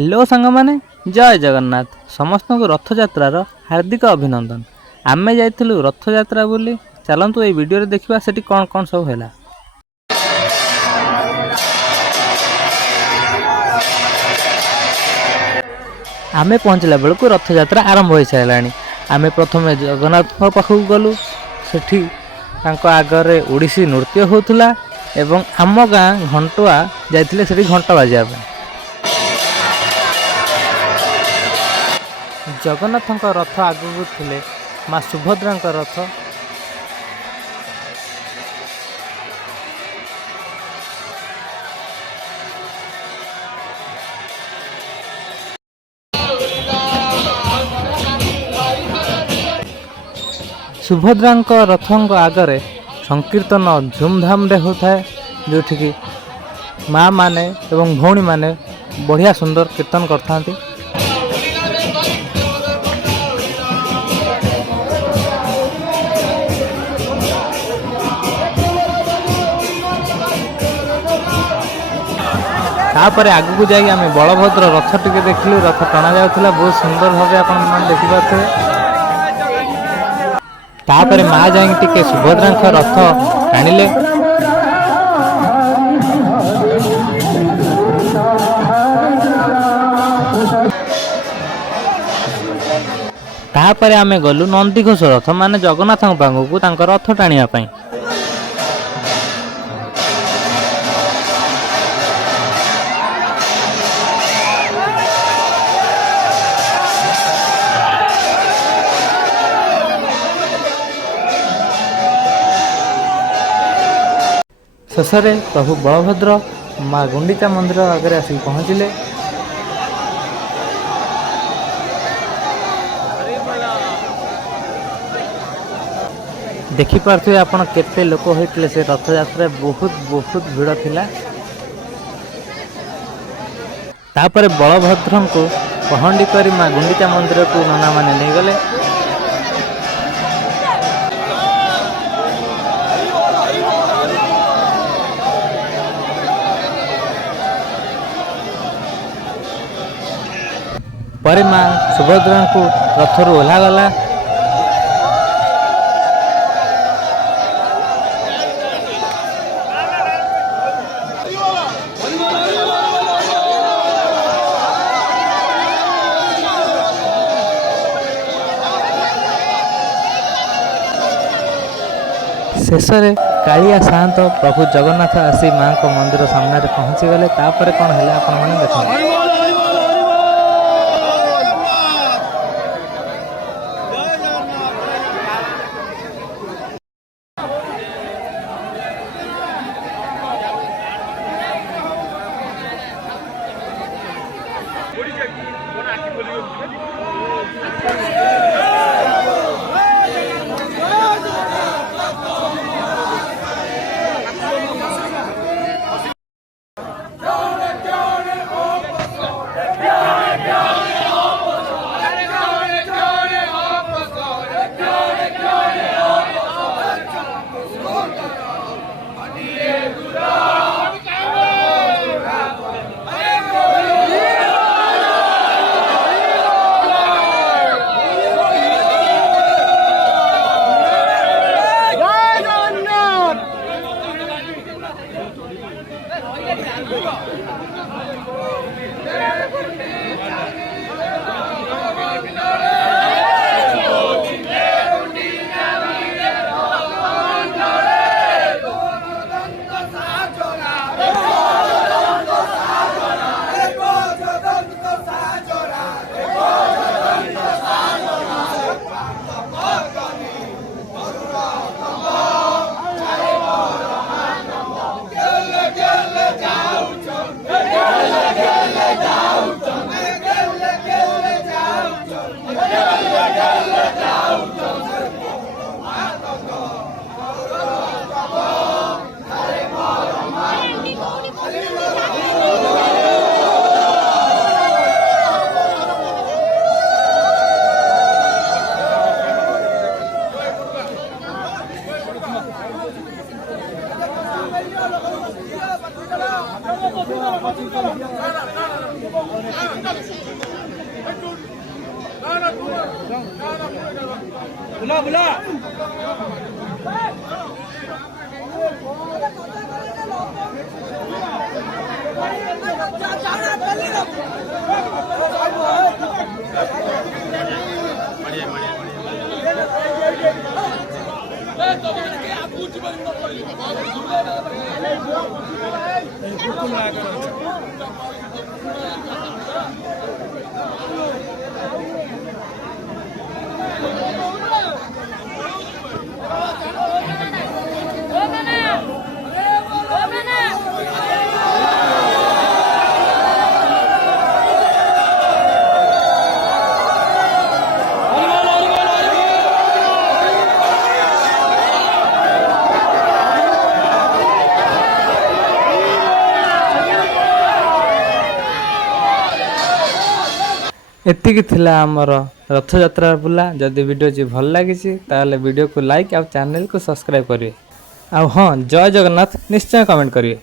Hello सांग माने जय जगन्नाथ समस्त को रथयात्रार हार्दिक अभिनंदन। आमे जाइथिलु रथयात्रा बोली चलतु ये वीडियो देखा सेठी कौन कौन सब है। आमे पहुँचला बेलू रथयात्रा आरंभ हो सारा। आमे प्रथम जगन्नाथ पाखक गलु सेठी आगरे ओडिसी नृत्य होता एवं आम गाँ घंटुआ जाइथिले सेठी घंटा बाजिया। जगन्नाथ रथ आगू थे माँ सुभद्रा रथ। सुभद्रा रथ आगरे संकीर्तन धूमधाम रे होता है जोठिकी माँ माने एवं भौणी माने बढ़िया सुंदर कीर्तन करता। तापर आगू जाई आमे बलभद्र रथ टिके देखिलु। रथ टना जाउथला बहुत सुंदर भावे आपण मन देखि पाथे। तापर माँ जाई टिके सुभद्रा रथ टाणिले। तापर आमे गलु नंदीघोष रथ माने जगन्नाथ पाखकु तांकर रथ टाणिया पई। शेषे प्रभु बलभद्र माँ गुंडीचा मंदिर आगे आसिक पहुँचले। देखिपे आपण केते लोक होते से रथयात्रा बहुत बहुत भीड़ थिला। तापर बलभद्र को पहंडी करी माँ गुंडीचा मंदिर को नना माने नहीं गले। परे माँ सुभद्रा को रथरू ओह्ला गला। शेष में कालिया साहंत प्रभु जगन्नाथ आसी माँ को मंदिर सामने पहुँची गले। तापर कौन है आपण मैंने देख। बुला बुला एतिकी थिला आमर रथयात्रा बुला। जदि वीडियो भल लगी ताले वीडियो को लाइक और चैनल को सब्सक्राइब करिए। हाँ, जय जगन्नाथ निश्चय कमेंट करिए।